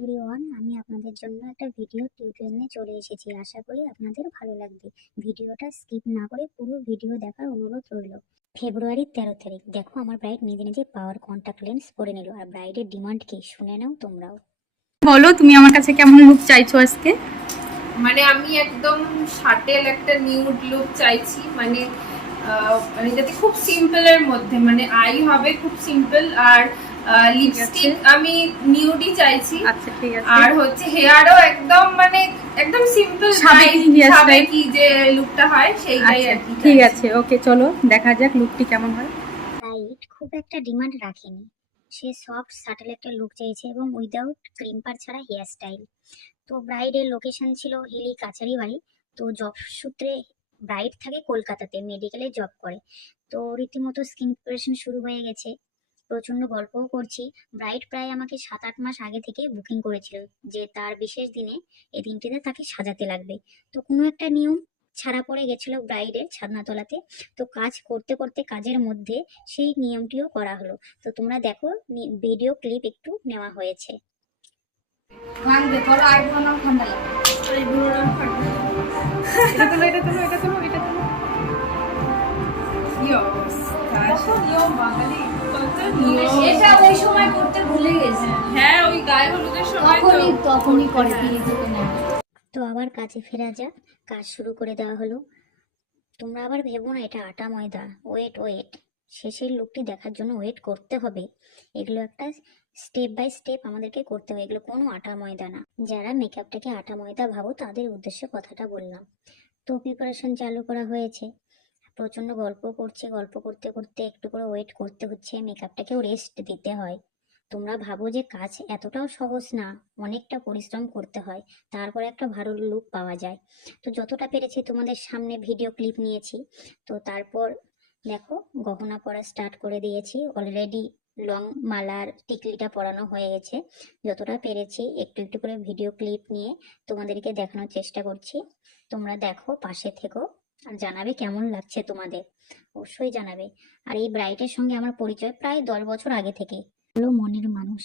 Everyone, আমি আপনাদের জন্য একটা ভিডিও টিউটোরিয়াল নিয়ে চলে এসেছি। আশা করি আপনাদের ভালো লাগবে। ভিডিওটা স্কিপ না করে পুরো ভিডিও দেখার অনুরোধ রইল। ফেব্রুয়ারির 13 তারিখ, দেখো আমার ব্রাইড নিজে নিজে পাওয়ার কন্টাক্ট লেন্স পরে নিল। আর ব্রাইডের ডিমান্ড কি শুনে নাও তোমরাও। বলো তুমি আমার কাছে কেমন লুক চাইছো আজকে? মানে আমি একদম শার্টেল একটা নিউড লুক চাইছি, মানে যাতে খুব সিম্পল এর মধ্যে, মানে আই হবে খুব সিম্পল, আর লিপস্টিক আমি নিউডই চাইছি। আচ্ছা ঠিক আছে। আর হচ্ছে হেয়ারও একদম মানে একদম সিম্পল সাবেকি যে লুকটা হয় সেইটাই আর কি। ঠিক আছে, ওকে চলো দেখা যাক লুকটি কেমন হয়। ব্রাইড খুব একটা ডিমান্ড রাখেনি, সে সফট সাটেল একটা লুক চেয়েছে এবং উইদাউট ক্রিম্পার ছাড়া হেয়ার স্টাইল। তো ব্রাইডের লোকেশন ছিল হিলি কাছারি বাড়ি। তো জব সূত্রে ব্রাইড থাকে কলকাতাতে, মেডিকেলে জব করে। তো রীতিমতো স্কিন প্রিপারেশন শুরু হয়ে গেছে, প্রচন্ড গল্পও করছি। ব্রাইড প্রায় আমাকে 7-8 মাস আগে থেকে বুকিং করেছিল যে তার বিশেষ দিনে এই দিনটিতে তাকে সাজাতে লাগবে। তো কোনো একটা নিয়ম ছাড়া পড়ে গেছিল ব্রাইডের ছাদনাতলাতে। তো কাজ করতে করতে কাজের মধ্যে সেই নিয়মটিও করা হলো। তো তোমরা দেখো, ভিডিও ক্লিপ একটু নেওয়া হয়েছে। ভাঙবে পরে আইব্রো নাম ঠান্ডা লাগে, আইব্রো নাম ঠান্ডা। এটা তোলো কি অবস্থা, নিয়ম বাঙালি কত নিয়ম। এটা ওই সময় করতে ভুলে গেছে। হ্যাঁ, ওই গায়ে হলুদের সময় তো তখনই করে দিয়ে যেতে না। তো আবার কাজে ফেরা যাক, কাজ শুরু করে দেওয়া হলো। তোমরা আবার ভেবো না এটা আটা ময়দা। ওয়েট, শেষের লুকটি দেখার জন্য ওয়েট করতে হবে। এগুলো একটা স্টেপ বাই স্টেপ আমাদেরকে করতে হবে, এগুলো কোনো আটা ময়দা না। যারা মেকআপটাকে আটা ময়দা ভাবো তাদের উদ্দেশ্যে কথাটা বললাম। তো প্রিপারেশন চালু করা হয়েছে, প্রচন্ড গল্প করছে, গল্প করতে করতে একটু করে ওয়েট করতে হচ্ছে, মেকআপটাকেও রেস্ট দিতে হয়। তোমরা ভাবো যে কাজ এতটাও সহজ না, অনেকটা পরিশ্রম করতে হয়, তারপরে একটা ভালো লুক পাওয়া যায়। তো যতটা পেরেছি তোমাদের সামনে ভিডিও ক্লিপ নিয়েছি। তো তারপর দেখো, গহনা পরা স্টার্ট করে দিয়েছি অলরেডি। লং মালার টিকলিটা পরানো হয়ে গেছে। যতটা পেরেছি একটু একটু করে ভিডিও ক্লিপ নিয়ে তোমাদেরকে দেখানোর চেষ্টা করছি। তোমরা দেখো, পাশে থেকো, আর জানাবে কেমন লাগছে তোমাদের, অবশ্যই জানাবে। আর এই ব্রাইডের সঙ্গে আমার পরিচয় প্রায় 10 বছর আগে থেকে। ভালো মনের মানুষ,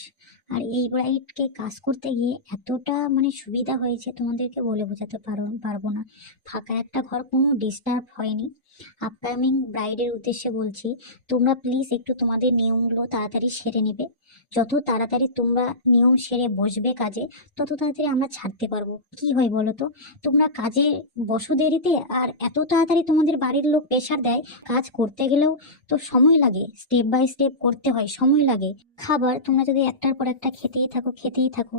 আর এই ব্রাইডকে কাজ করতে গিয়ে এতটা মানে সুবিধা হয়েছে তোমাদেরকে বলে বোঝাতে পারবো না। ফাঁকা একটা ঘর, কোনো ডিস্টার্ব হয়নি। আপকামিং ব্রাইডের উদ্দেশ্যে বলছি, তোমরা প্লিজ একটু তোমাদের নিয়মগুলো তাড়াতাড়ি সেরে নেবে। যত তাড়াতাড়ি তোমরা নিয়ম সেরে বসবে কাজে, তত তাড়াতাড়ি আমরা ছাড়তে পারবো। কি হয় বলো তো, তোমরা কাজে বসো দেরিতে, আর এত তাড়াতাড়ি তোমাদের বাড়ির লোক প্রেশার দেয়। কাজ করতে গেলেও তো সময় লাগে, স্টেপ বাই স্টেপ করতে হয়, সময় লাগে। খাবার তোমরা যদি একটার পর একটা খেতেই থাকো